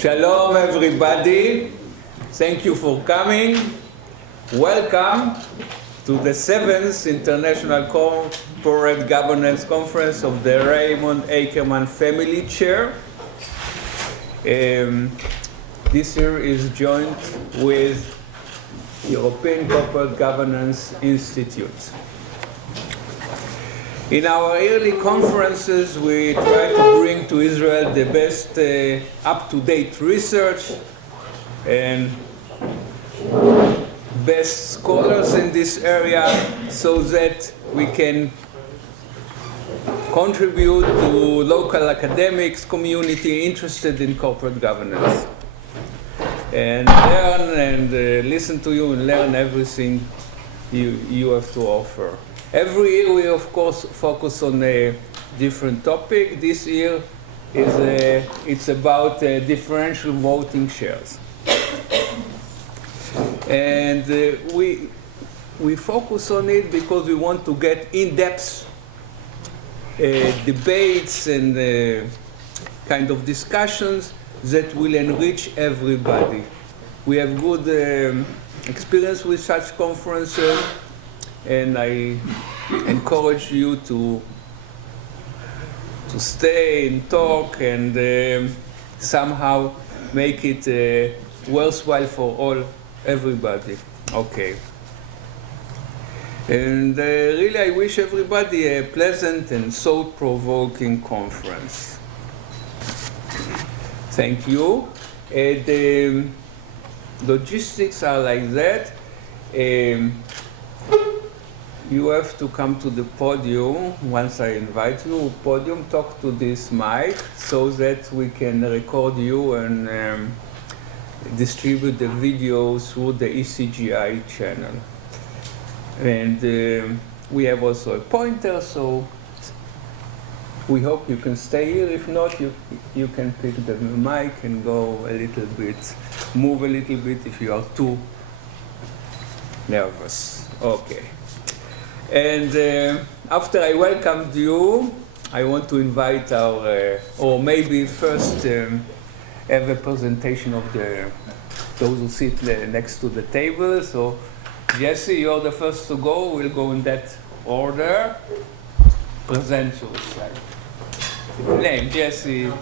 Shalom, everybody. Thank you for coming. Welcome to the 7th International Corporate Governance Conference of the Raymond Ackerman Family Chair. This year is joined with European Corporate Governance Institute. In our yearly conferences, we try to bring to Israel the best up-to-date research and best scholars in this area so that we can contribute to local academics community interested in corporate governance and learn and listen to you and learn everything you have to offer. Every year we, of course, focus on a different topic. This year it's about differential voting shares. And we focus on it because we want to get in-depth debates and kind of discussions that will enrich everybody. We have good experience with such conferences, and I encourage you to stay and talk and somehow make it worthwhile for everybody. Okay. And really, I wish everybody a pleasant and thought-provoking conference. Thank you. The logistics are like that. You have to come to the podium once I invite you. Podium, talk to this mic so that we can record you and distribute the video through the ECGI channel. And we have also a pointer, so we hope you can stay here. If not, you can pick the mic and go a little bit, move a little bit if you are too nervous. Okay. And after I welcomed you, I want to invite our, or maybe first have a presentation of those who sit next to the table. So Jesse, you're the first to go. We'll go in that order. Present yourself. Name, Jesse.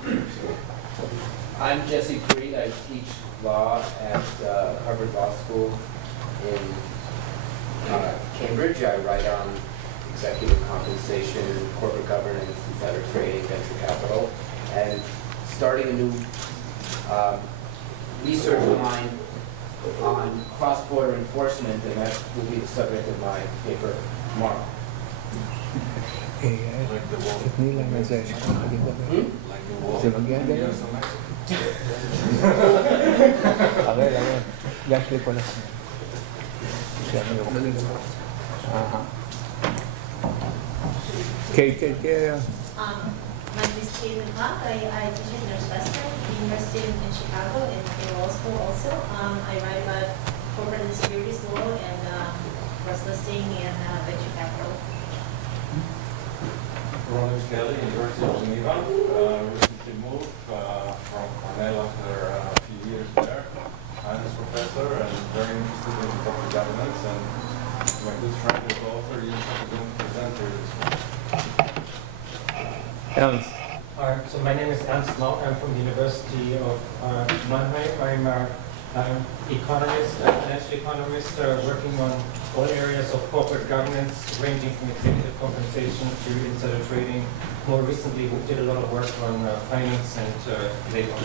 I'm Jesse Creed. I teach law at Harvard Law School in Cambridge. I write on executive compensation, corporate governance, insider trading, venture capital, and starting a new research line on cross-border enforcement, and that will be the subject of my paper tomorrow. My name is Caitlin Hawk. I teach at Northwestern University in Chicago and in law school also. I write about corporate and securities law and cross-listing and venture capital. Ronald Kelly, University of Geneva. Recently moved from Cornell after a few years there. I'm a professor and very interested in corporate governance, and my good friend is author, you can present here this morning. Ernst. So my name is Ernst Mau. I'm from the University of Mannheim. I'm an economist, a financial economist, working on all areas of corporate governance, ranging from executive compensation to insider trading. More recently, we did a lot of work on finance and labor.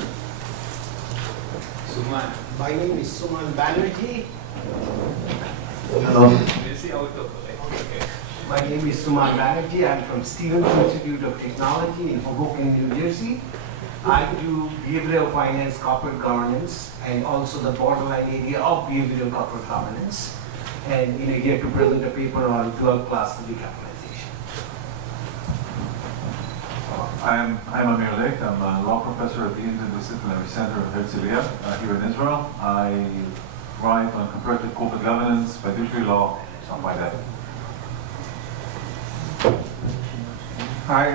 Suman. My name is Suman Banerjee. Hello. My name is Suman Banerjee. I'm from Stevens Institute of Technology in Hoboken, New Jersey. I do behavioral finance, corporate governance, and also the borderline area of behavioral corporate governance. And here to present a paper on 12-class decapitalization. I'm Amir Lake. I'm a law professor at the Interdisciplinary Center of Herzliya here in Israel. I write on comparative corporate governance, fiduciary law, something like that. Hi,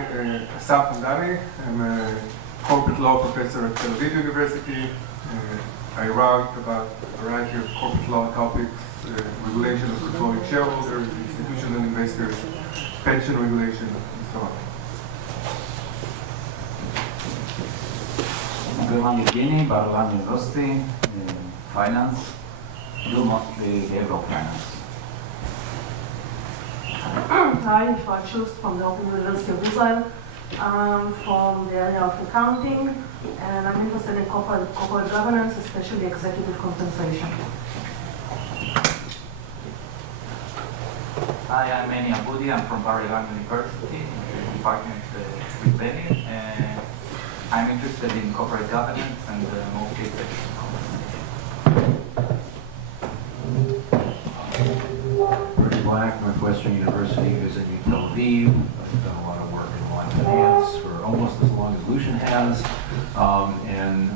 Asaf Andani. I'm a corporate law professor at Bar-Ilan University. I write about a variety of corporate law topics, regulation of controlling shareholders, institutional investors, pension regulation, and so on. Bar-Ilan University, finance, do mostly behavioral finance. Hi, I'm Schust from the Open University of Israel. I'm from the area of accounting, and I'm interested in corporate governance, especially executive compensation. Hi, I'm Manny Aboudi. I'm from Bar-Ilan University, department with Benny, and I'm interested in corporate governance and mostly executive compensation. Bernie Black, Northwestern University, visited Tel Aviv. I've done a lot of work in law and finance for almost as long as Lucian has, and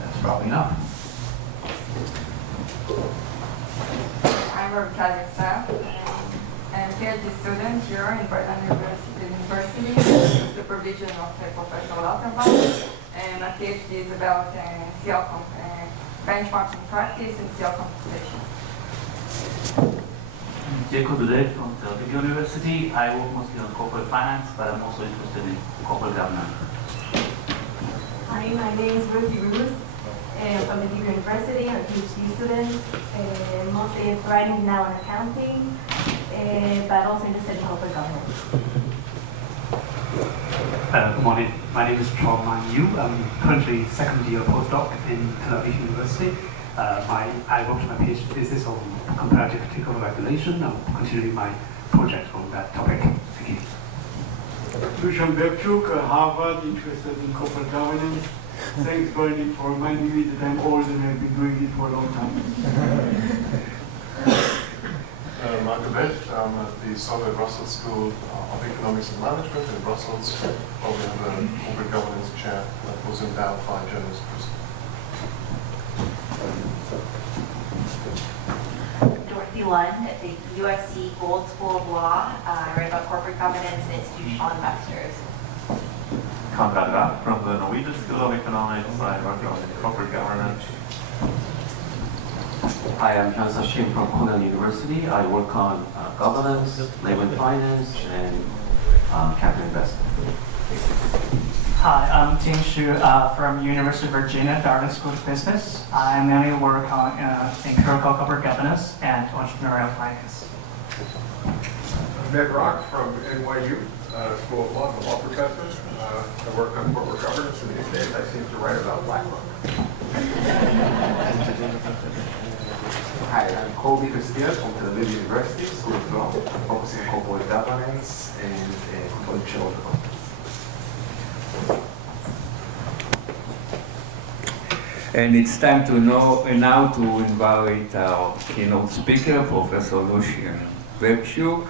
that's probably enough. I'm Bar-Ilan, and PhD student here in Bar-Ilan University, with supervision of Professor Lauterbach, and my PhD is about benchmarking practice and CL computation. Jacob Uday from Tel Aviv University. I work mostly on corporate finance, but I'm also interested in corporate governance. Hi, my name is Ruthie Ruse. I'm from the Hebrew University. I'm a PhD student, mostly writing now in accounting, but also interested in corporate governance. Good morning. My name is Chong Man Yu. I'm currently second year postdoc in Tel Aviv University. I worked my PhD thesis on comparative takeover regulation. I'm continuing my project on that topic. Thank you. Lucian Bebchuk, Harvard, interested in corporate governance. Thanks, Bernie, for reminding me that I'm old and I've been doing it for a long time. Marco Beth, I'm at the Sorbonne Brussels School of Economics and Management in Brussels. Probably have a corporate governance chair that was endowed by journalist person. Dorothy Lund at the USC Gold School of Law. I write about corporate governance and institutional investors. Konrad Rapp from the Norwegian School of Economics. I work on corporate governance. Hi, I'm Hans Hashim from Cornell University. I work on governance, labor and finance, and capital investment. Hi, I'm Ting Xu from University of Virginia, Darden School of Business. I mainly work on empirical corporate governance and entrepreneurial finance. Ned Rock from NYU School of Law. I'm a law professor. I work on corporate governance, and these days I seem to write about BlackRock. Hi, I'm Colby Castillo from Tel Aviv University School of Law, focusing on corporate governance and controlling shareholder companies. And it's time to now to invite our keynote speaker, Professor Lucian Bebchuk,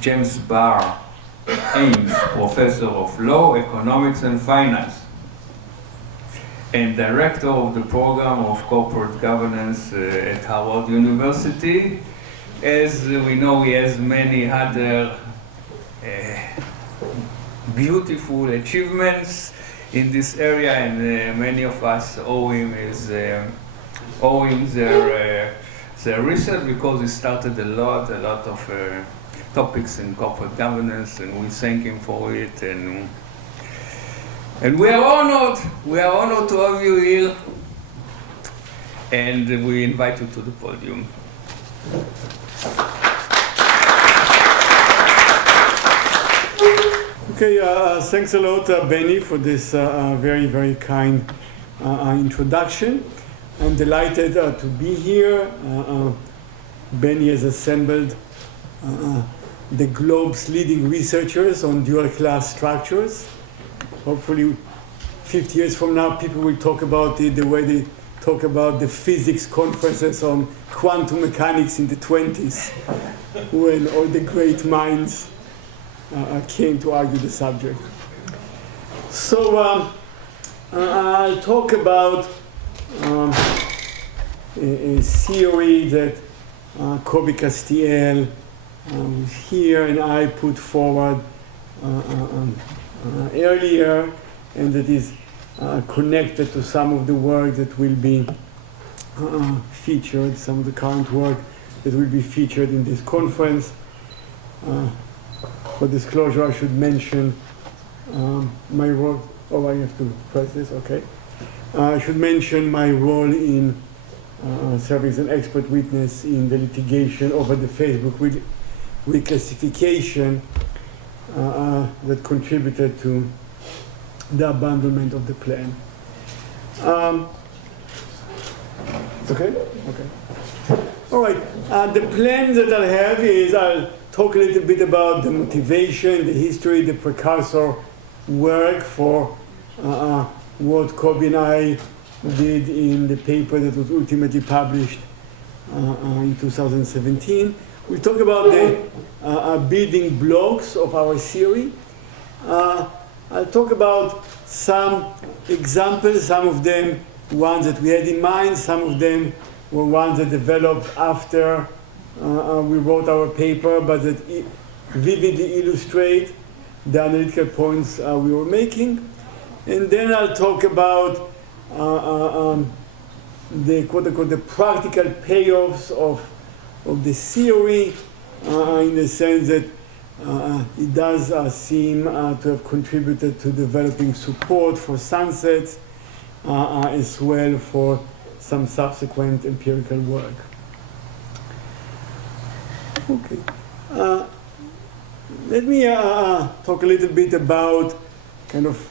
James Bar-Ilan, Professor of Law, Economics and Finance, and Director of the Program of Corporate Governance at Harvard University. As we know, he has many other beautiful achievements in this area, and many of us owe him their research, because he started a lot of topics in corporate governance, and we thank him for it. And we are honored to have you here, and we invite you to the podium. Okay, thanks a lot, Benny, for this very, very kind introduction. I'm delighted to be here. Benny has assembled the globe's leading researchers on dual-class structures. Hopefully, 50 years from now, people will talk about it the way they talk about the physics conferences on quantum mechanics in the 20s, when all the great minds came to argue the subject. So I'll talk about a theory that Kobe Castiel here and I put forward earlier, and that is connected to some of the work that will be featured, some of the current work that will be featured in this conference. For disclosure, I should mention my role. Oh, I have to press this, okay. I should mention my role in serving as an expert witness in the litigation over the Facebook reclassification that contributed to the abandonment of the plan. Okay? Okay. All right. The plan that I have is I'll talk a little bit about the motivation, the history, the precursor work for what Kobe and I did in the paper that was ultimately published in 2017. We'll talk about the building blocks of our theory. I'll talk about some examples, some of them ones that we had in mind, some of them were ones that developed after we wrote our paper, but that vividly illustrate the analytical points we were making. And then I'll talk about the quote-unquote the practical payoffs of the theory in the sense that it does seem to have contributed to developing support for sunsets as well for some subsequent empirical work. Okay. Let me talk a little bit about kind of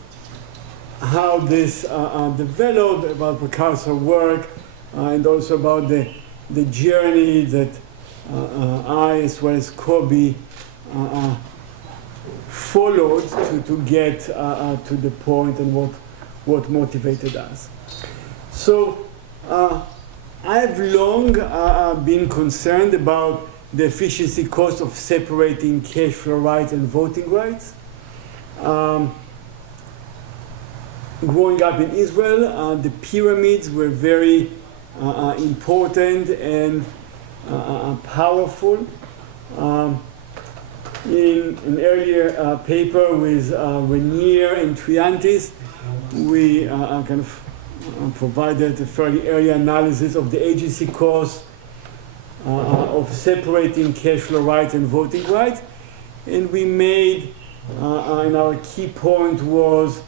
how this developed, about precursor work, and also about the journey that I, as well as Kobe, followed to get to the point and what motivated us. So I've long been concerned about the efficiency cost of separating cash flow rights and voting rights. Growing up in Israel, the pyramids were very important and powerful. In an earlier paper with Renier and Triantis, we kind of provided a fairly early analysis of the agency cost of separating cash flow rights and voting rights. And we made, and our key point was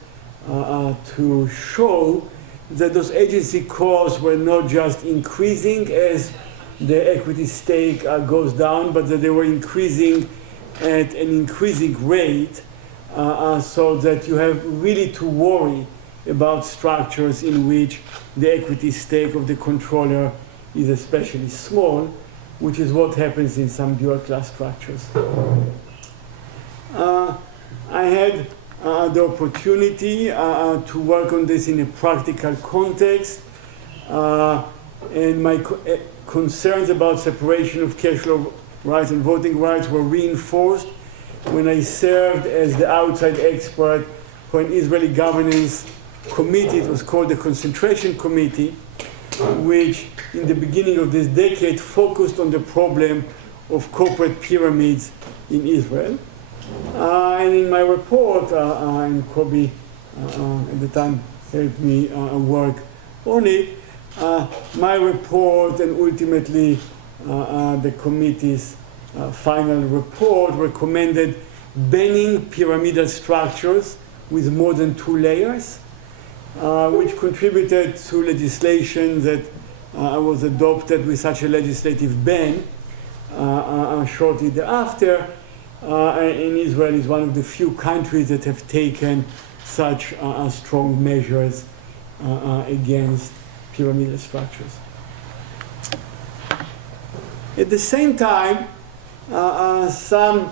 to show that those agency costs were not just increasing as the equity stake goes down, but that they were increasing at an increasing rate, so that you have really to worry about structures in which the equity stake of the controller is especially small, which is what happens in some dual class structures. I had the opportunity to work on this in a practical context, and my concerns about separation of cash flow rights and voting rights were reinforced when I served as the outside expert for an Israeli governance committee. It was called the Concentration Committee, which in the beginning of this decade focused on the problem of corporate pyramids in Israel. And in my report, and Kobe at the time helped me work on it, my report and ultimately the committee's final report recommended banning pyramidal structures with more than 2 layers, which contributed to legislation that was adopted with such a legislative ban shortly thereafter. And Israel is one of the few countries that have taken such strong measures against pyramidal structures. At the same time, some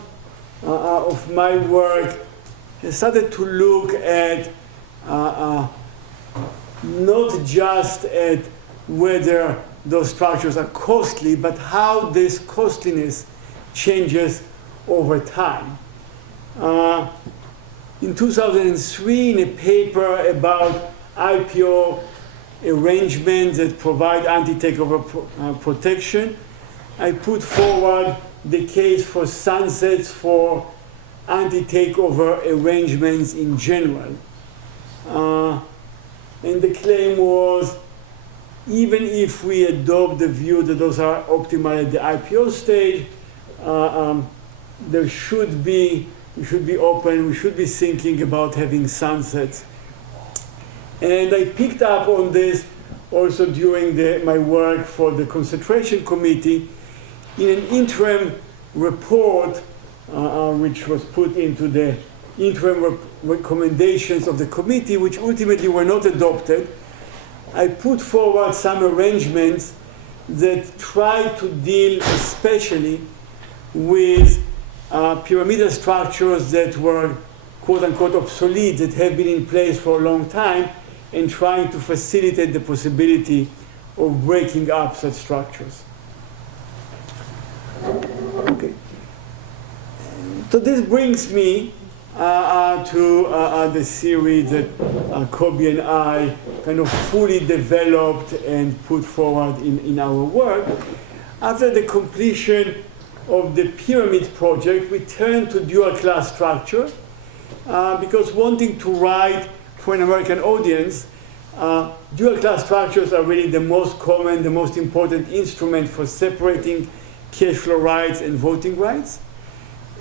of my work has started to look at not just at whether those structures are costly, but how this costliness changes over time. In 2003, in a paper about IPO arrangements that provide anti-takeover protection, I put forward the case for sunsets for anti-takeover arrangements in general. And the claim was, even if we adopt the view that those are optimal at the IPO stage, we should be open, we should be thinking about having sunsets. And I picked up on this also during my work for the concentration committee in an interim report, which was put into the interim recommendations of the committee, which ultimately were not adopted. I put forward some arrangements that try to deal especially with pyramidal structures that were quote-unquote obsolete, that have been in place for a long time, and trying to facilitate the possibility of breaking up such structures. Okay. So this brings me to the theory that Kobe and I kind of fully developed and put forward in our work. After the completion of the pyramid project, we turned to dual class structure because wanting to write for an American audience, dual class structures are really the most common, the most important instrument for separating cash flow rights and voting rights.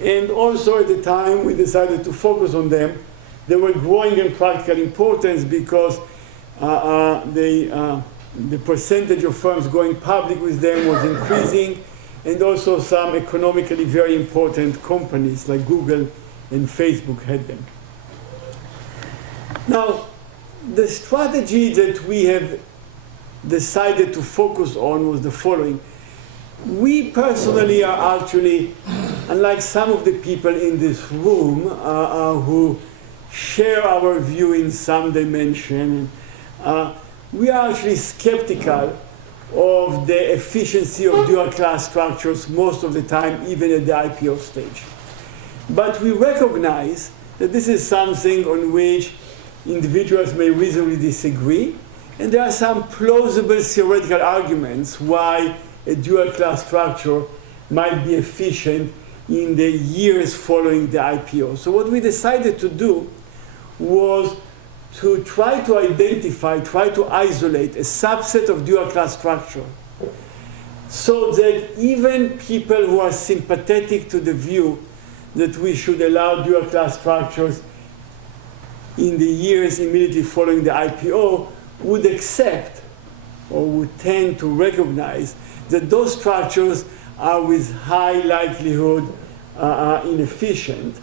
And also at the time we decided to focus on them. They were growing in practical importance because the percentage of firms going public with them was increasing, and also some economically very important companies like Google and Facebook had them. Now, the strategy that we have decided to focus on was the following. We personally are actually, unlike some of the people in this room who share our view in some dimension, we are actually skeptical of the efficiency of dual class structures most of the time, even at the IPO stage. But we recognize that this is something on which individuals may reasonably disagree, and there are some plausible theoretical arguments why a dual class structure might be efficient in the years following the IPO. So what we decided to do was to try to identify, try to isolate a subset of dual class structure so that even people who are sympathetic to the view that we should allow dual class structures in the years immediately following the IPO would accept or would tend to recognize that those structures are with high likelihood inefficient.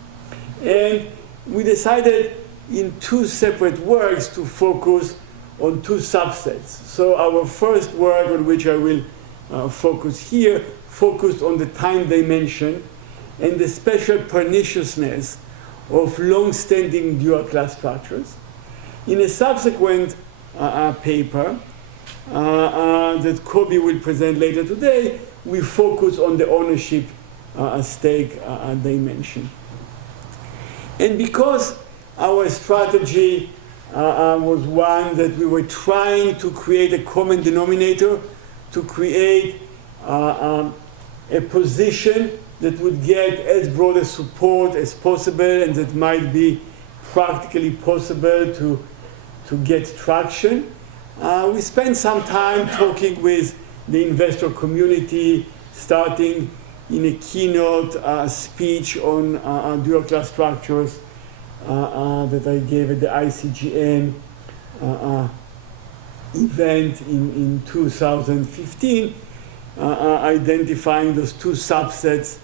And we decided in two separate works to focus on two subsets. So our first work, on which I will focus here, focused on the time dimension and the special perniciousness of long-standing dual class structures. In a subsequent paper that Kobe will present later today, we focus on the ownership stake dimension. And because our strategy was one that we were trying to create a common denominator, to create a position that would get as broad a support as possible and that might be practically possible to get traction. We spent some time talking with the investor community, starting in a keynote speech on dual class structures that I gave at the ICGN event in 2015, identifying those two subsets,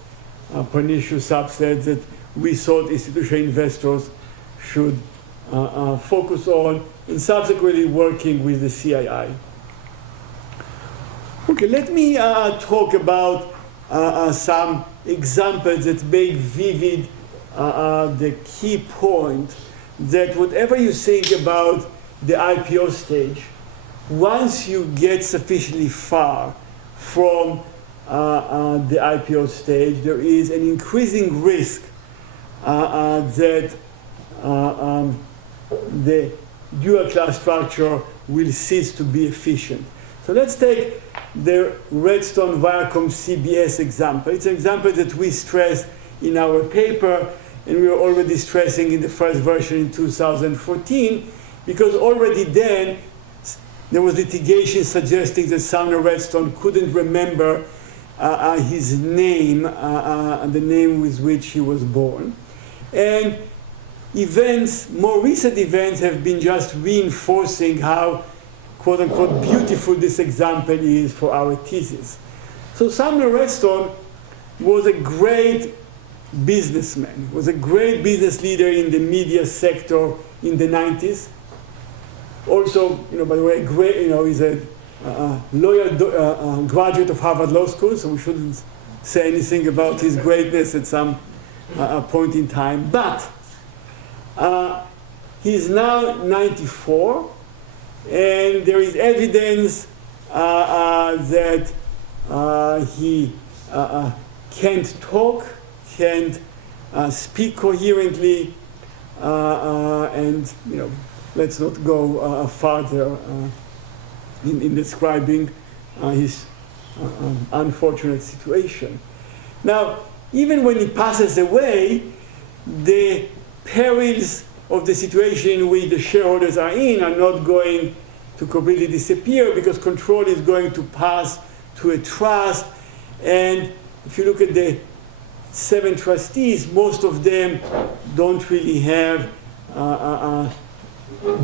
pernicious subsets that we thought institutional investors should focus on, and subsequently working with the CII. Okay, let me talk about some examples that make vivid the key point that whatever you think about the IPO stage, once you get sufficiently far from the IPO stage, there is an increasing risk that the dual class structure will cease to be efficient. So let's take the Redstone Viacom CBS example. It's an example that we stress in our paper, and we were already stressing in the first version in 2014. because already then there was litigation suggesting that Sumner Redstone couldn't remember his name, the name with which he was born. And events, more recent events, have been just reinforcing how, quote unquote, beautiful this example is for our thesis. So Sumner Redstone was a great businessman, was a great business leader in the media sector in the 90s. Also, by the way, great, he's a lawyer graduate of Harvard Law School, so we shouldn't say anything about his greatness at some point in time. But he's now 94, and there is evidence that he can't talk, can't speak coherently, and let's not go farther in describing his unfortunate situation. Now, even when he passes away, the perils of the situation in which the shareholders are not going to completely disappear, because control is going to pass to a trust. And if you look at the 7 trustees, most of them don't really have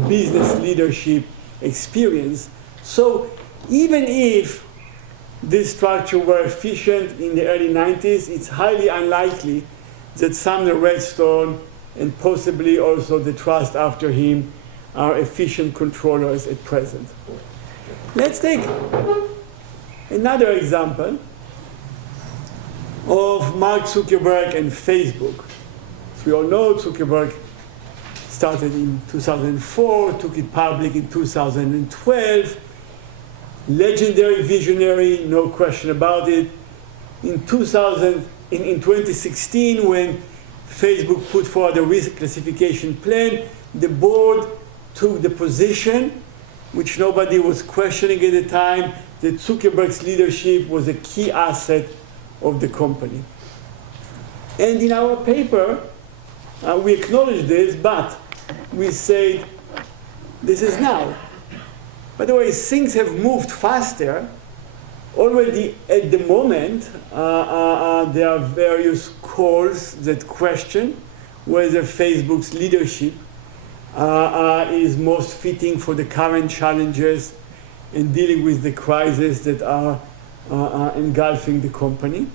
business leadership experience. So even if this structure were efficient in the early 90s, it's highly unlikely that Sumner Redstone and possibly also the trust after him are efficient controllers at present. Let's take another example of Mark Zuckerberg and Facebook. As we all know, Zuckerberg started in 2004, took it public in 2012. Legendary visionary, no question about it. In 2016, when Facebook put forward a risk classification plan, the board took the position, which nobody was questioning at the time, that Zuckerberg's leadership was a key asset of the company. And in our paper, we acknowledge this, but we said, this is now. By the way, things have moved faster. Already at the moment, there are various calls that question whether Facebook's leadership is most fitting for the current challenges in dealing with the crises that are engulfing the company.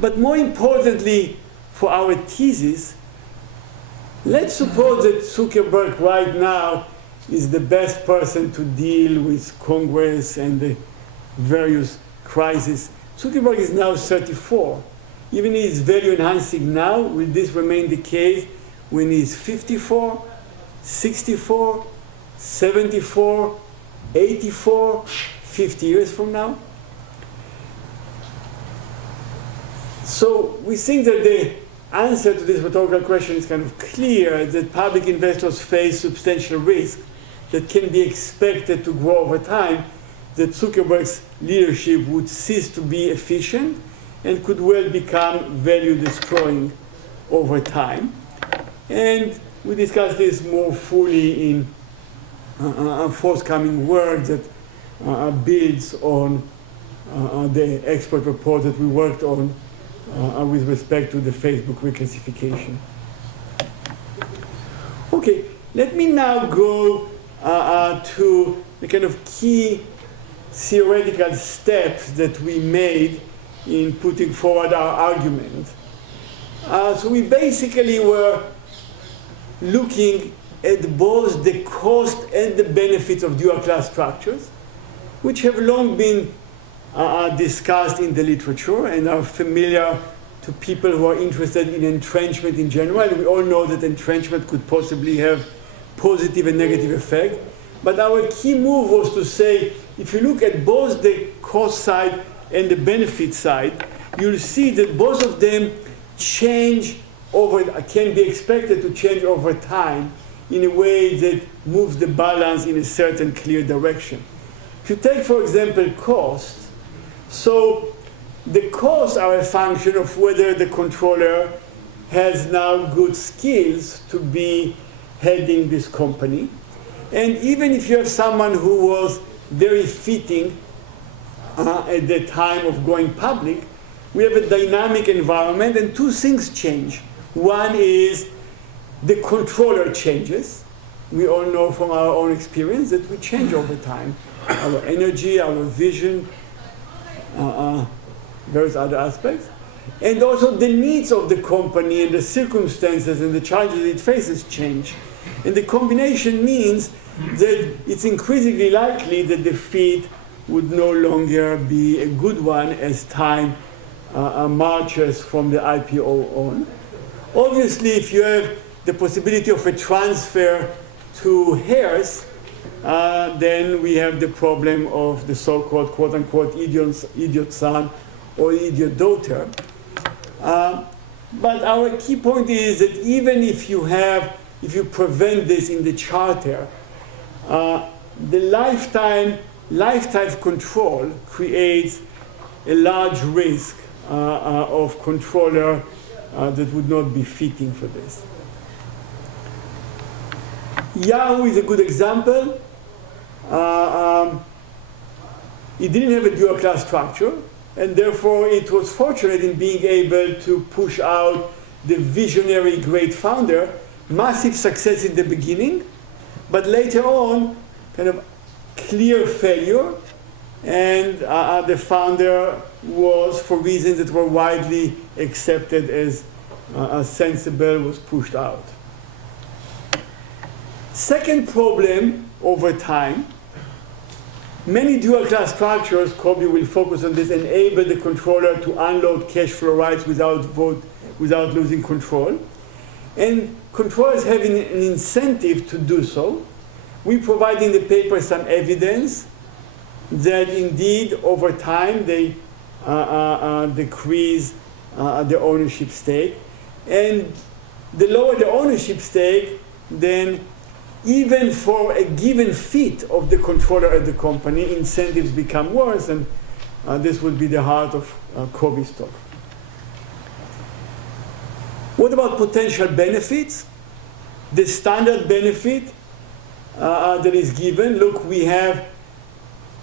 But more importantly, for our thesis, let's suppose that Zuckerberg right now is the best person to deal with Congress and the various crises. Zuckerberg is now 34. Even if he's value enhancing now, will this remain the case when he's 54, 64, 74, 84, 50 years from now? So we think that the answer to this rhetorical question is kind of clear, that public investors face substantial risk that can be expected to grow over time, that Zuckerberg's leadership would cease to be efficient and could well become value-destroying over time. And we discuss this more fully in a forthcoming work that builds on the expert report that we worked on with respect to the Facebook reclassification. Okay, let me now go to the kind of key theoretical steps that we made in putting forward our argument. So we basically were looking at both the cost and the benefits of dual class structures, which have long been discussed in the literature and are familiar to people who are interested in entrenchment in general. We all know that entrenchment could possibly have positive and negative effect. But our key move was to say, if you look at both the cost side and the benefit side, you'll see that both of them can be expected to change over time in a way that moves the balance in a certain clear direction. If you take, for example, costs, so the costs are a function of whether the controller has now good skills to be heading this company. And even if you have someone who was very fitting at the time of going public, we have a dynamic environment, and two things change. One is the controller changes. We all know from our own experience that we change over time. Our energy, our vision, various other aspects. And also the needs of the company and the circumstances and the challenges it faces change. And the combination means that it's increasingly likely that the fit would no longer be a good one as time marches from the IPO on. Obviously, if you have the possibility of a transfer to heirs, then we have the problem of the so-called quote-unquote idiot son or idiot daughter. But our key point is that even if you prevent this in the charter, the lifetime control creates a large risk of controller that would not be fitting for this. Yahoo is a good example. It didn't have a dual class structure, and therefore it was fortunate in being able to push out the visionary great founder. Massive success in the beginning, but later on, kind of clear failure, and the founder was, for reasons that were widely accepted as sensible, was pushed out. Second problem over time, many dual class structures, Kobe will focus on this, enable the controller to unload cash flow rights without losing control. And controllers have an incentive to do so. We provide in the paper some evidence that indeed over time they decrease the ownership stake. And the lower the ownership stake, then even for a given fit of the controller at the company, incentives become worse, and this would be the heart of Kobe's talk. What about potential benefits? The standard benefit that is given, look, we have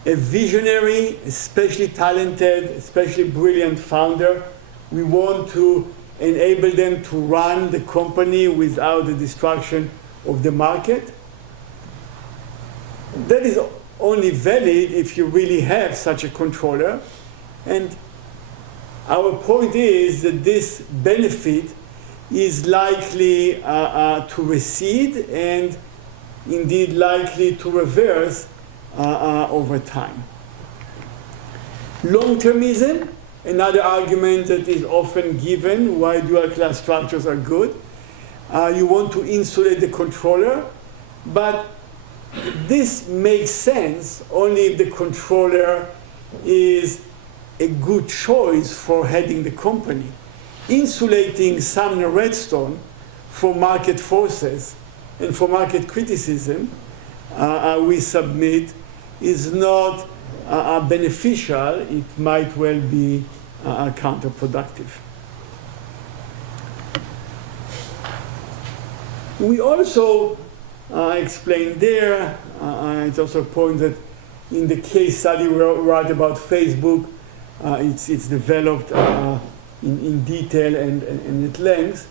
a visionary, especially talented, especially brilliant founder. We want to enable them to run the company without the destruction of the market. That is only valid if you really have such a controller. And our point is that this benefit is likely to recede and indeed likely to reverse over time. Long-termism, another argument that is often given why dual class structures are good. You want to insulate the controller, but this makes sense only if the controller is a good choice for heading the company. Insulating Sumner Redstone from market forces and for market criticism, we submit, is not beneficial. It might well be counterproductive. We also explained there, it's also a point that in the case study we wrote about Facebook, it's developed in detail and at length,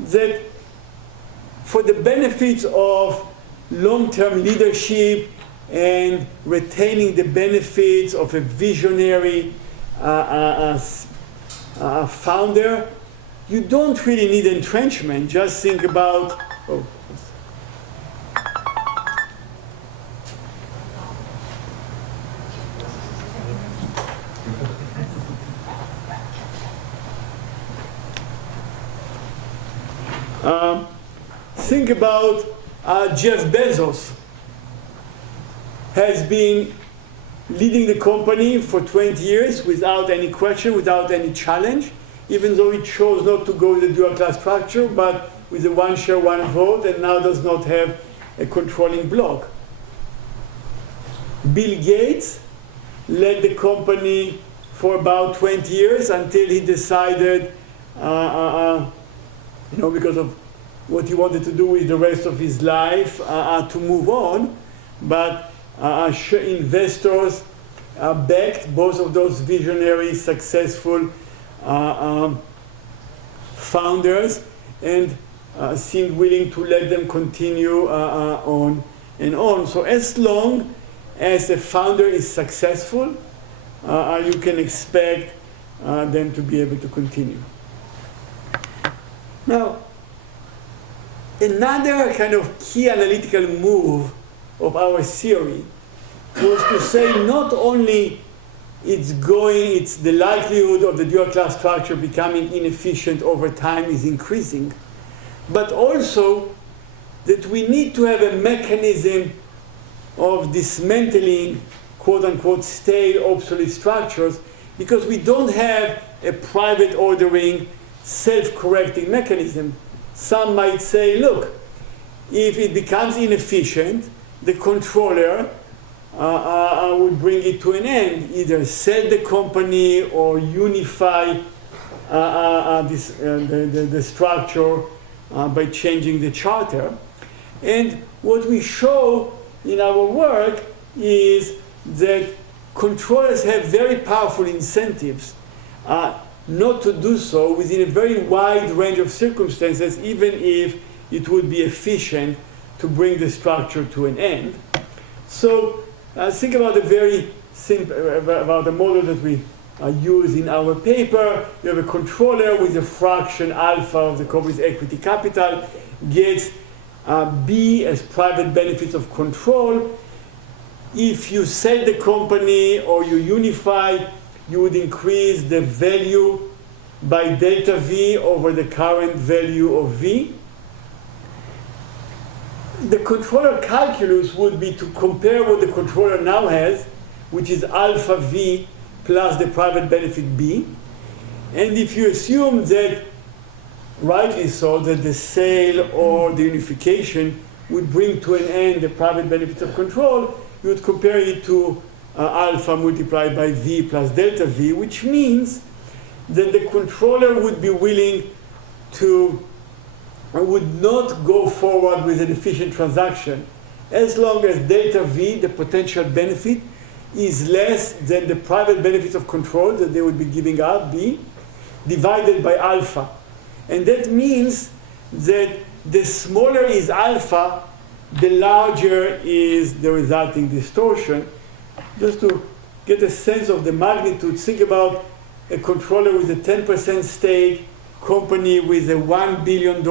that for the benefits of long-term leadership and retaining the benefits of a visionary founder, you don't really need entrenchment. Just think about, think about Jeff Bezos has been leading the company for 20 years without any question, without any challenge, even though he chose not to go with the dual class structure, but with a one share, one vote, and now does not have a controlling block. Bill Gates led the company for about 20 years until he decided, because of what he wanted to do with the rest of his life to move on, but investors backed both of those visionary, successful founders and seemed willing to let them continue on and on. So as long as a founder is successful, you can expect them to be able to continue. Now, another kind of key analytical move of our theory was to say not only it's the likelihood of the dual class structure becoming inefficient over time is increasing, but also that we need to have a mechanism of dismantling quote-unquote stale, obsolete structures, because we don't have a private ordering, self-correcting mechanism. Some might say, look, if it becomes inefficient, the controller would bring it to an end, either sell the company or unify the structure by changing the charter. And what we show in our work is that controllers have very powerful incentives not to do so within a very wide range of circumstances, even if it would be efficient to bring the structure to an end. So think about about the model that we use in our paper. You have a controller with a fraction alpha of the company's equity capital, gets B as private benefits of control. If you sell the company or you unify, you would increase the value by delta V over the current value of V. The controller calculus would be to compare what the controller now has, which is alpha V plus the private benefit B. And if you assume that, rightly so, that the sale or the unification would bring to an end the private benefits of control, you would compare it to alpha multiplied by V plus delta V, which means that the controller would be willing to, would not go forward with an efficient transaction as long as delta V, the potential benefit, is less than the private benefits of control that they would be giving up, B, divided by alpha. And that means that the smaller is alpha, the larger is the resulting distortion. Just to get a sense of the magnitude, think about a controller with a 10% stake, company with a $1 billion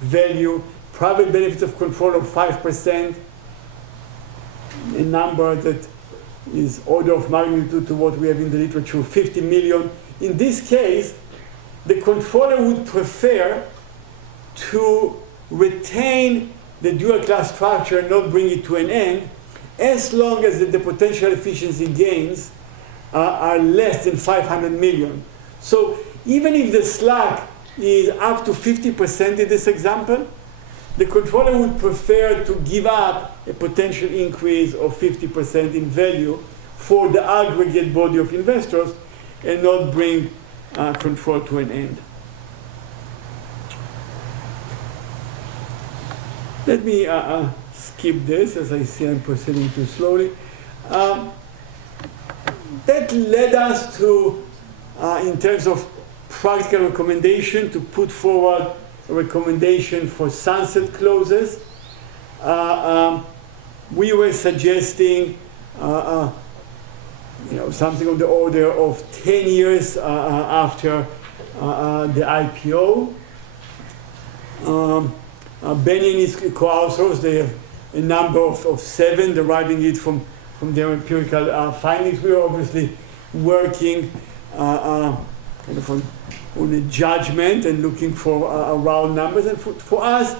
value, private benefits of control of 5%, a number that is order of magnitude to what we have in the literature, 50 million. In this case, the controller would prefer to retain the dual class structure and not bring it to an end, as long as the potential efficiency gains are less than 500 million. So even if the slack is up to 50% in this example, the controller would prefer to give up a potential increase of 50% in value for the aggregate body of investors and not bring control to an end. Let me skip this, as I see I'm proceeding too slowly. That led us to, in terms of practical recommendation, to put forward a recommendation for sunset clauses. We were suggesting something on the order of 10 years after the IPO. Benny and his co-authors, they have a number of 7, deriving it from their empirical findings. We are obviously working kind of on a judgment and looking for round numbers. And for us,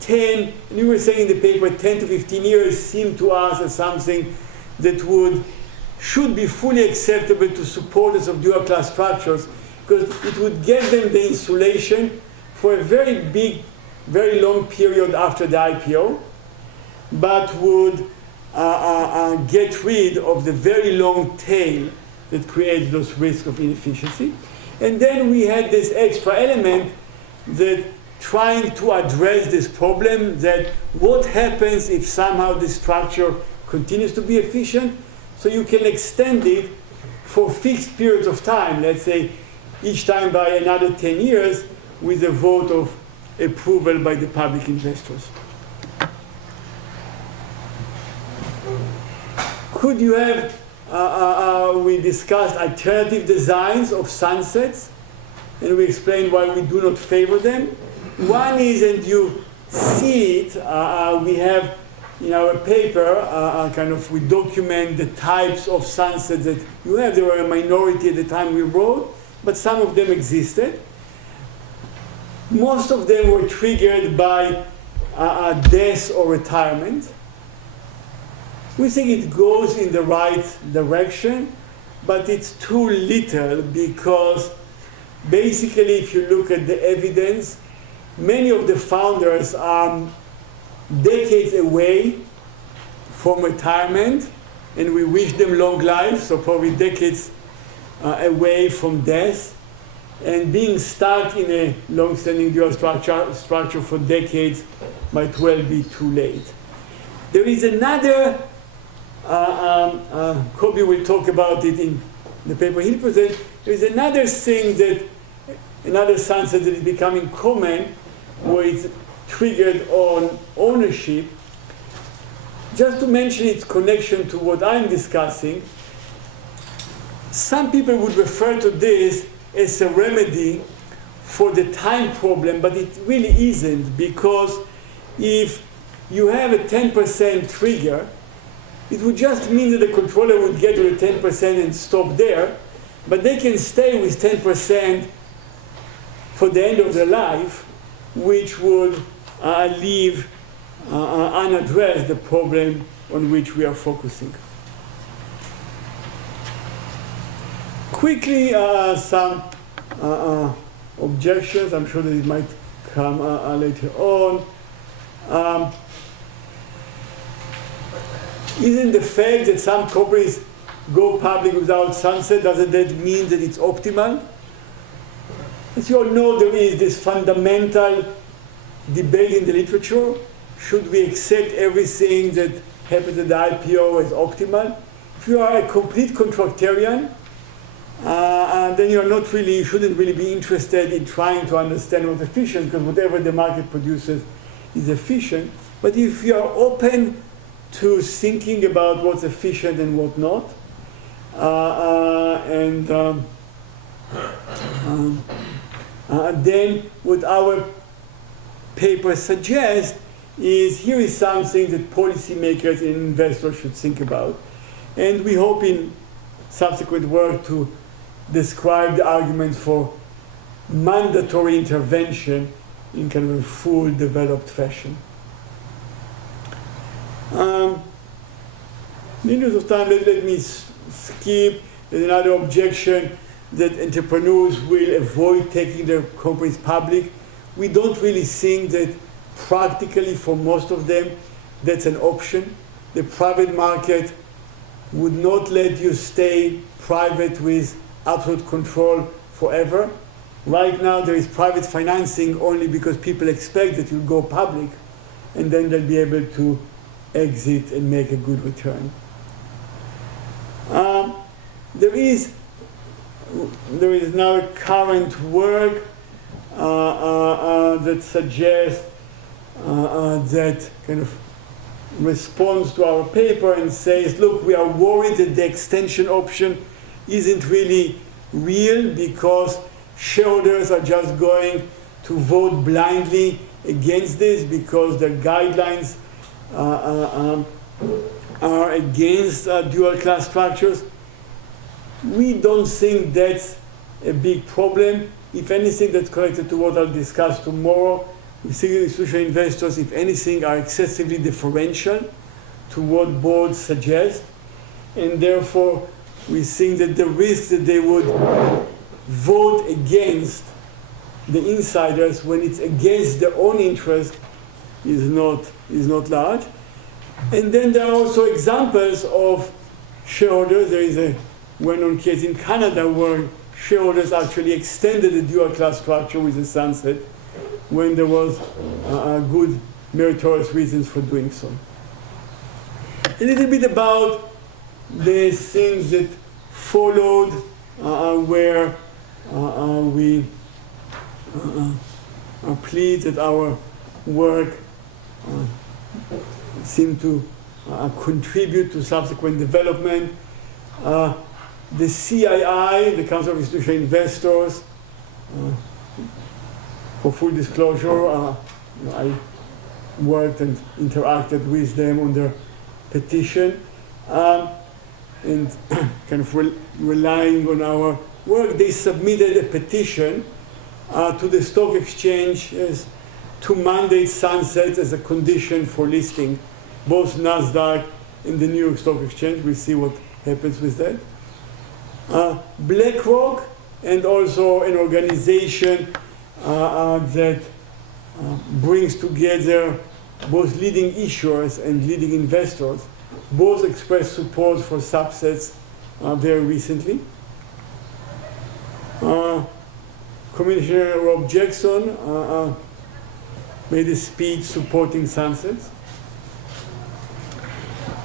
10, and you were saying in the paper, 10 to 15 years seemed to us as something that should be fully acceptable to supporters of dual class structures, because it would get them the insulation for a very big, very long period after the IPO, but would get rid of the very long tail that creates those risks of inefficiency. And then we had this extra element that trying to address this problem, that what happens if somehow this structure continues to be efficient, so you can extend it for fixed periods of time, let's say each time by another 10 years, with a vote of approval by the public investors. Could you have, we discussed alternative designs of sunsets, and we explained why we do not favor them. One is, and you see it, we have in our paper, we document the types of sunsets that you have. There were a minority at the time we wrote, but some of them existed. Most of them were triggered by death or retirement. We think it goes in the right direction, but it's too little, because basically if you look at the evidence, many of the founders are decades away from retirement, and we wish them long life, so probably decades away from death. And being stuck in a long-standing dual structure for decades might well be too late. There is another, Kobe will talk about it in the paper he presents, there is another thing that, another sunset that is becoming common, where it's triggered on ownership. Just to mention its connection to what I'm discussing, some people would refer to this as a remedy for the time problem, but it really isn't, because if you have a 10% trigger, it would just mean that the controller would get to the 10% and stop there, but they can stay with 10% for the end of their life, which would leave unaddressed the problem on which we are focusing. Quickly, some objections. I'm sure that it might come later on. Isn't the fact that some companies go public without sunset, doesn't that mean that it's optimal? As you all know, there is this fundamental debate in the literature. Should we accept everything that happens at the IPO as optimal? If you are a complete contractarian, then you're not really, you shouldn't really be interested in trying to understand what's efficient, because whatever the market produces is efficient. But if you are open to thinking about what's efficient and what not, then what our paper suggests is, here is something that policymakers and investors should think about. And we hope in subsequent work to describe the arguments for mandatory intervention in kind of a full developed fashion. In the interest of time, let me skip. There's another objection that entrepreneurs will avoid taking their companies public. We don't really think that practically for most of them that's an option. The private market would not let you stay private with absolute control forever. Right now there is private financing only because people expect that you'll go public, and then they'll be able to exit and make a good return. There is now a current work that suggests that kind of responds to our paper and says, look, we are worried that the extension option isn't really real, because shareholders are just going to vote blindly against this because their guidelines are against dual class structures. We don't think that's a big problem. If anything, that's connected to what I'll discuss tomorrow. We think institutional investors, if anything, are excessively differential to what boards suggest, and therefore we think that the risk that they would vote against the insiders when it's against their own interest is not large. And then there are also examples of shareholders. There is a well-known case in Canada where shareholders actually extended the dual class structure with the sunset when there was good meritorious reasons for doing so. A little bit about the things that followed, where we are pleased that our work seemed to contribute to subsequent development. The CII, the Council of Institutional Investors, for full disclosure, I worked and interacted with them on their petition, and kind of relying on our work, they submitted a petition to the stock exchange to mandate sunset as a condition for listing both NASDAQ and the New York Stock Exchange. We'll see what happens with that. BlackRock, and also an organization that brings together both leading issuers and leading investors, both expressed support for subsets very recently. Commissioner Rob Jackson made a speech supporting sunsets.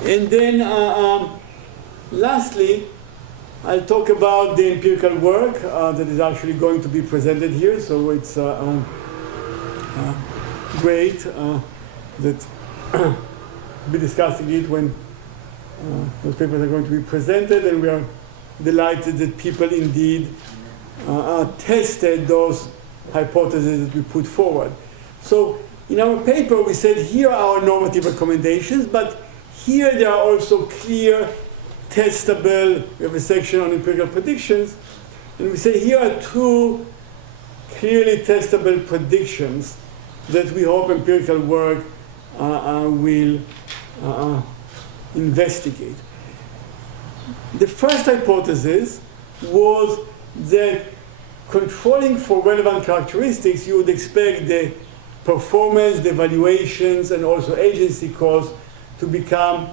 And then lastly, I'll talk about the empirical work that is actually going to be presented here. So it's great that we'll be discussing it when those papers are going to be presented, and we are delighted that people indeed tested those hypotheses that we put forward. So in our paper, we said here are our normative recommendations, but here there are also clear, testable, we have a section on empirical predictions, and we say here are two clearly testable predictions that we hope empirical work will investigate. The first hypothesis was that controlling for relevant characteristics, you would expect the performance, the valuations, and also agency costs to become,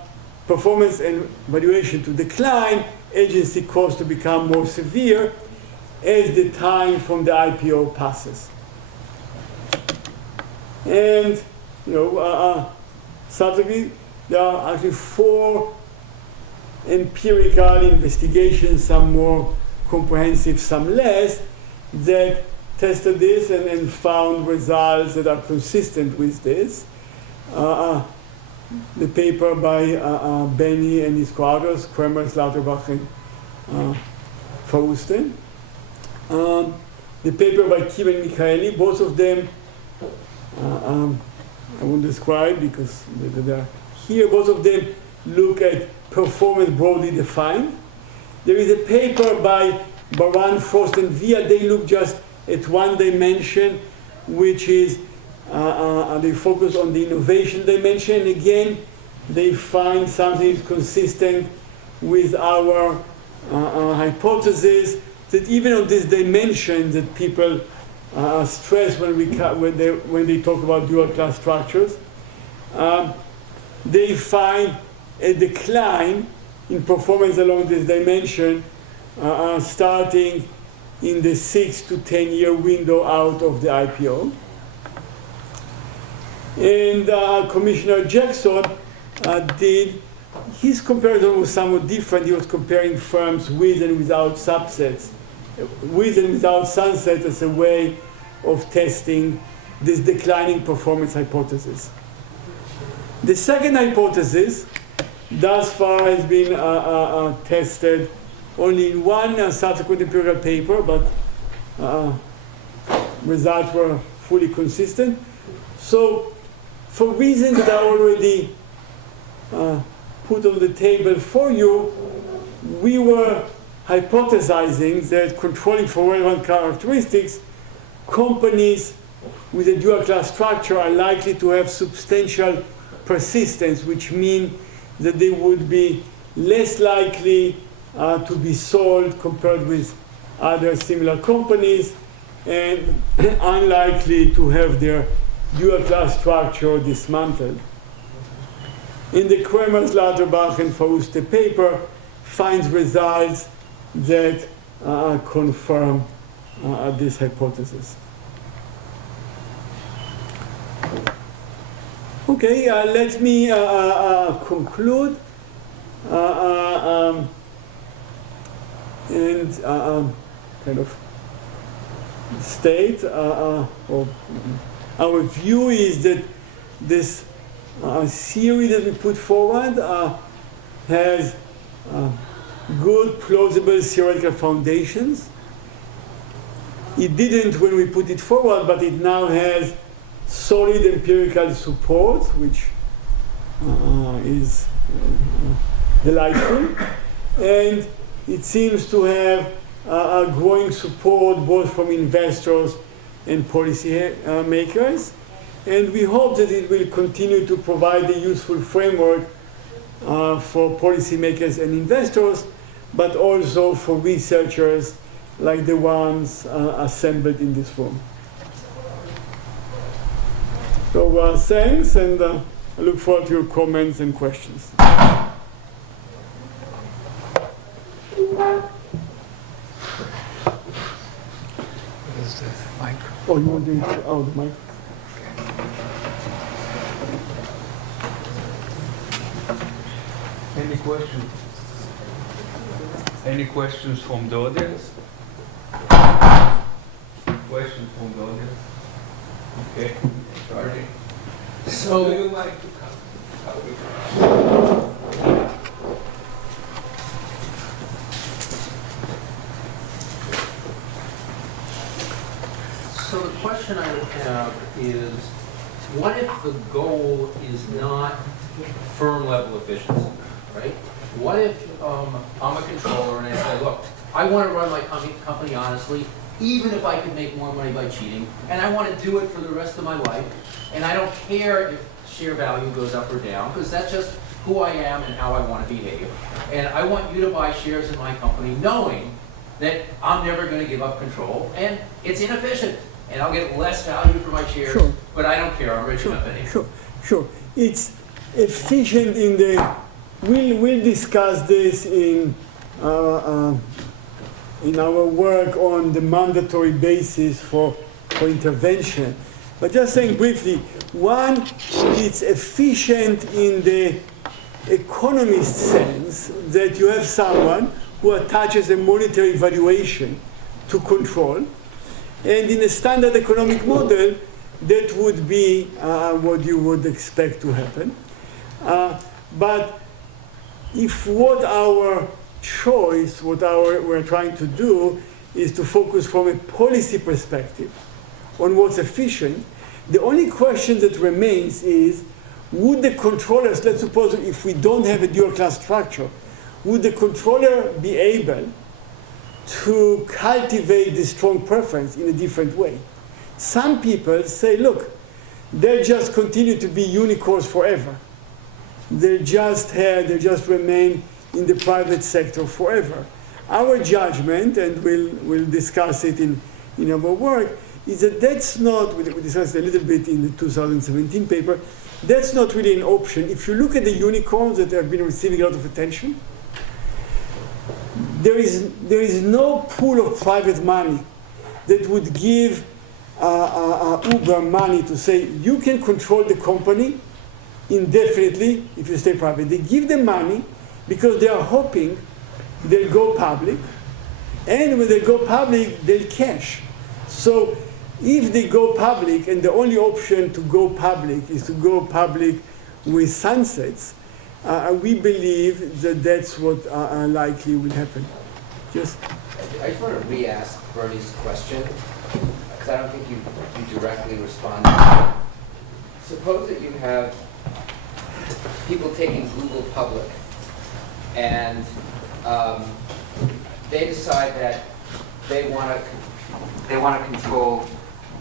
performance and valuation to decline, agency costs to become more severe as the time from the IPO passes. And subsequently, there are actually 4 empirical investigations, some more comprehensive, some less, that tested this and found results that are consistent with this. The paper by Benny and his co-authors, Kramer, Lauterbach, and Fausten. The paper by Kim and Michaeli, both of them I won't describe because they're here. Both of them look at performance broadly defined. There is a paper by Baran, Frost, and Via. They look just at one dimension, which is they focus on the innovation dimension. Again, they find something consistent with our hypothesis that even on this dimension that people stress when they talk about dual class structures, they find a decline in performance along this dimension starting in the 6 to 10 year window out of the IPO. And Commissioner Jackson did, his comparison was somewhat different. He was comparing firms with and without subsets, with and without sunset as a way of testing this declining performance hypothesis. The second hypothesis thus far has been tested only in one subsequent empirical paper, but results were fully consistent. So for reasons that I already put on the table for you, we were hypothesizing that controlling for relevant characteristics, companies with a dual class structure are likely to have substantial persistence, which means that they would be less likely to be sold compared with other similar companies, and unlikely to have their dual class structure dismantled. In the Kramer, Lauterbach, and Fauste paper finds results that confirm this hypothesis. Okay, let me conclude and kind of state or our view is that this theory that we put forward has good, plausible theoretical foundations. It didn't when we put it forward, but it now has solid empirical support, which is delightful. And it seems to have a growing support both from investors and policy makers. And we hope that it will continue to provide a useful framework for policymakers and investors, but also for researchers like the ones assembled in this room. So thanks, and I look forward to your comments and questions. Where's the mic? Oh, you want to the mic? Any questions? Any questions from the audience? Questions from the audience? Okay, Charlie. So, do you like to come? So the question I would have is, what if the goal is not firm level efficiency, right? What if I'm a controller and I say, look, I want to run my company honestly, even if I could make more money by cheating, and I want to do it for the rest of my life, and I don't care if share value goes up or down, because that's just who I am and how I want to behave. And I want you to buy shares in my company knowing that I'm never going to give up control, and it's inefficient, and I'll get less value for my shares, Sure. but I don't care, I'm rich enough anyway. Sure. It's efficient in the, we'll discuss this in our work on the mandatory basis for intervention. But just saying briefly, one, it's efficient in the economist sense that you have someone who attaches a monetary valuation to control. And in a standard economic model, that would be what you would expect to happen. But if what our choice, we're trying to do is to focus from a policy perspective on what's efficient, the only question that remains is, would the controllers, let's suppose if we don't have a dual class structure, would the controller be able to cultivate this strong preference in a different way? Some people say, look, they'll just continue to be unicorns forever. They'll just remain in the private sector forever. Our judgment, and we'll discuss it in our work, is that that's not, we discussed a little bit in the 2017 paper, that's not really an option. If you look at the unicorns that have been receiving a lot of attention, there is no pool of private money that would give Uber money to say, you can control the company indefinitely if you stay private. They give them money because they are hoping they'll go public, and when they go public, they'll cash. So if they go public, and the only option to go public is to go public with sunsets, we believe that that's what likely will happen. Just I just want to re-ask Bernie's question, because I don't think you directly responded. Suppose that you have people taking Google public, and they decide that they want to control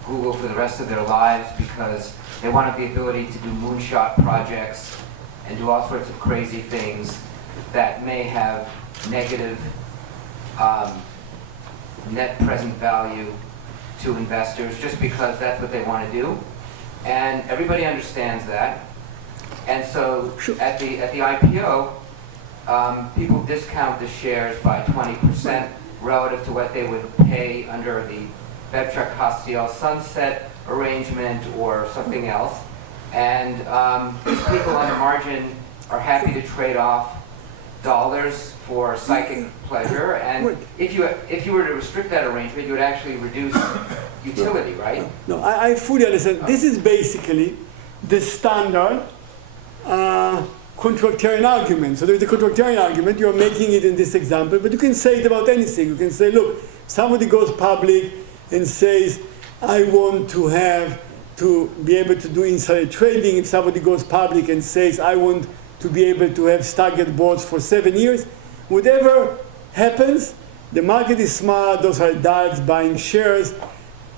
Google for the rest of their lives because they want the ability to do moonshot projects and do all sorts of crazy things that may have negative net present value to investors just because that's what they want to do. And everybody understands that. And so at the IPO, people discount the shares by 20% relative to what they would pay under the Bebchuk-Castiel sunset arrangement or something else. And these people on the margin are happy to trade off dollars for psychic pleasure. And if you were to restrict that arrangement, you would actually reduce utility, right? No, I fully understand. This is basically the standard contractarian argument. So there's a contractarian argument, you're making it in this example, but you can say it about anything. You can say, look, somebody goes public and says, I want to be able to do insider trading. If somebody goes public and says, I want to be able to have staggered boards for 7 years, whatever happens, the market is smart, those are adults buying shares.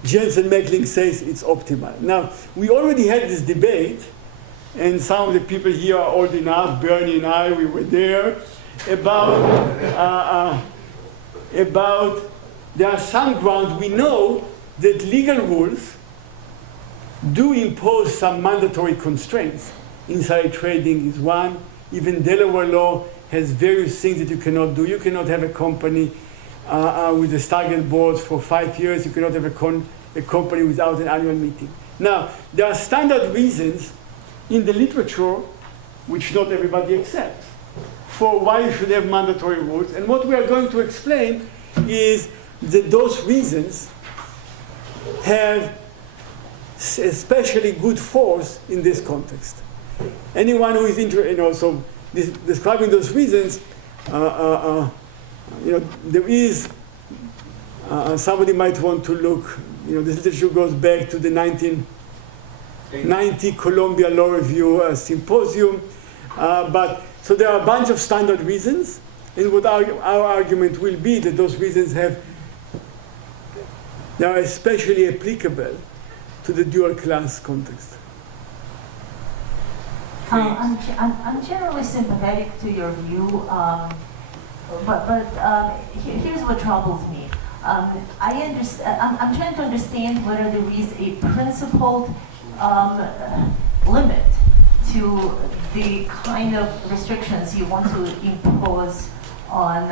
Jensen Meckling says it's optimal. Now, we already had this debate, and some of the people here are old enough, Bernie and I, we were there, about there are some grounds. We know that legal rules do impose some mandatory constraints. Insider trading is one. Even Delaware law has various things that you cannot do. You cannot have a company with a staggered board for 5 years. You cannot have a company without an annual meeting. Now, there are standard reasons in the literature which not everybody accepts for why you should have mandatory rules. And what we are going to explain is that those reasons have especially good force in this context. Anyone who is interested, so describing those reasons, there is, somebody might want to look, this literature goes back to the 1990 Columbia Law Review Symposium. So there are a bunch of standard reasons, and what our argument will be that those reasons they are especially applicable to the dual class context. I'm generally sympathetic to your view, but here's what troubles me. I'm trying to understand whether there is a principled limit to the kind of restrictions you want to impose on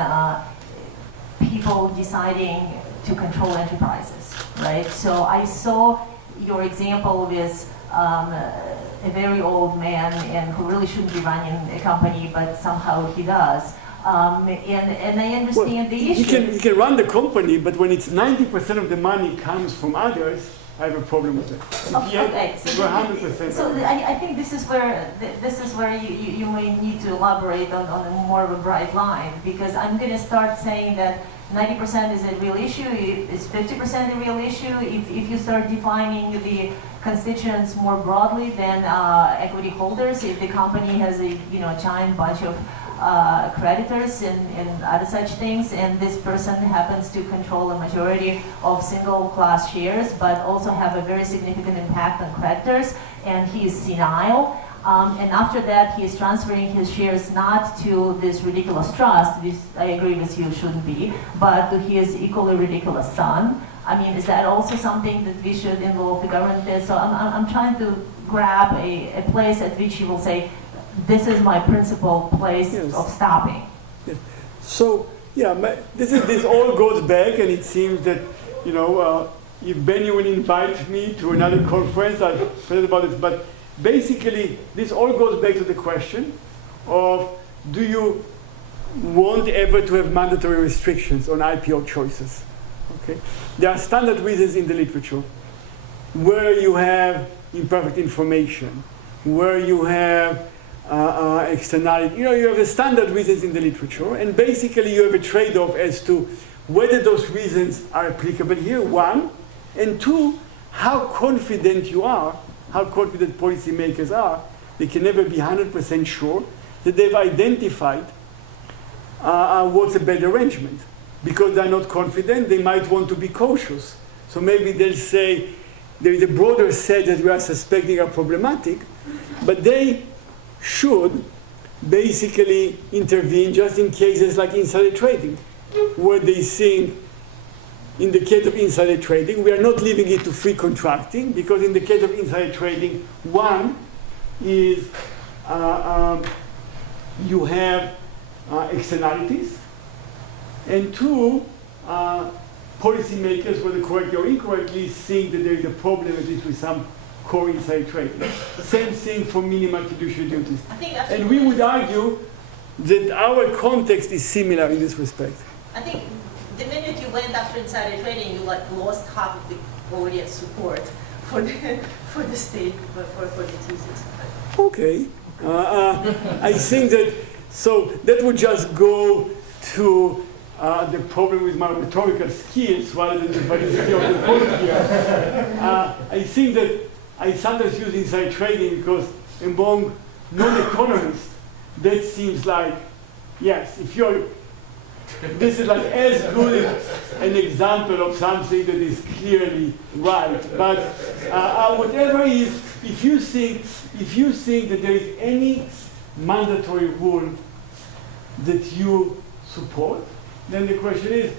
people deciding to control enterprises, right? So I saw your example with a very old man and who really shouldn't be running a company, but somehow he does. And I understand the issue. He can run the company, but when it's 90% of the money comes from others, I have a problem with it. Okay. So 100%. So I think this is where you may need to elaborate on more of a bright line, because I'm going to start saying that 90% is a real issue, is 50% a real issue. If you start defining the constituents more broadly than equity holders, if the company has a giant bunch of creditors and other such things, and this person happens to control a majority of single class shares, but also have a very significant impact on creditors, and he is senile. And after that, he is transferring his shares not to this ridiculous trust, which I agree with you shouldn't be, but to his equally ridiculous son. I mean, is that also something that we should involve the government in? So I'm trying to grab a place at which you will say, this is my principal place of stopping. Yes. So, this all goes back, and it seems that, if Benny will invite me to another conference, I'll present about it. But basically, this all goes back to the question of, do you want ever to have mandatory restrictions on IPO choices? Okay. There are standard reasons in the literature where you have imperfect information, where you have externality. You have the standard reasons in the literature, and basically you have a trade-off as to whether those reasons are applicable here, one, and two, how confident you are, how confident policymakers are. They can never be 100% sure that they've identified what's a bad arrangement. Because they're not confident, they might want to be cautious. So maybe they'll say there is a broader set that we are suspecting are problematic, but they should basically intervene just in cases like insider trading, where they think, in the case of insider trading, we are not leaving it to free contracting, because in the case of insider trading, one is you have externalities, and two, policymakers, whether correctly or incorrectly, think that there is a problem, at least with some core inside trading. Same thing for minimal fiduciary duties. I think And we would argue that our context is similar in this respect. I think the minute you went after insider trading, you like lost half of the audience support for the state for the thesis. Okay. I think that, so that would just go to the problem with my rhetorical skills rather than the validity of the point here. I think that I sometimes use inside trading because among non-economists, that seems like, yes, if you're, this is like as good an example of something that is clearly right. But whatever is, if you think that there is any mandatory rule that you support, then the question is,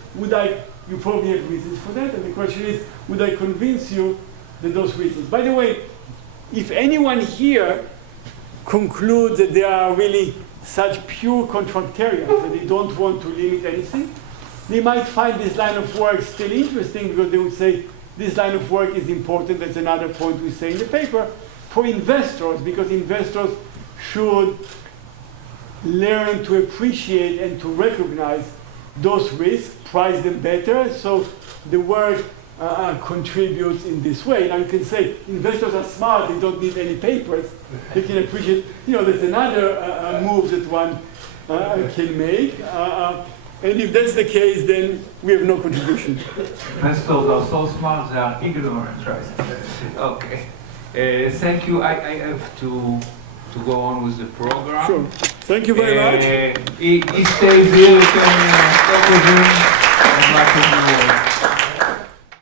you probably have reasons for that, and the question is, would I convince you that those reasons? By the way, if anyone here concludes that there are really such pure contractarians that they don't want to limit anything, they might find this line of work still interesting because they would say, this line of work is important. That's another point we say in the paper. For investors, because investors should learn to appreciate and to recognize those risks, price them better, so the work contributes in this way. Now you can say, investors are smart, they don't need any papers. They can appreciate, there's another move that one can make. And if that's the case, then we have no contribution. Investors are so smart, they are ignorant, right? Okay. Thank you. I have to go on with the program. Sure. Thank you very much. He stays here, you can talk with him as much as you want.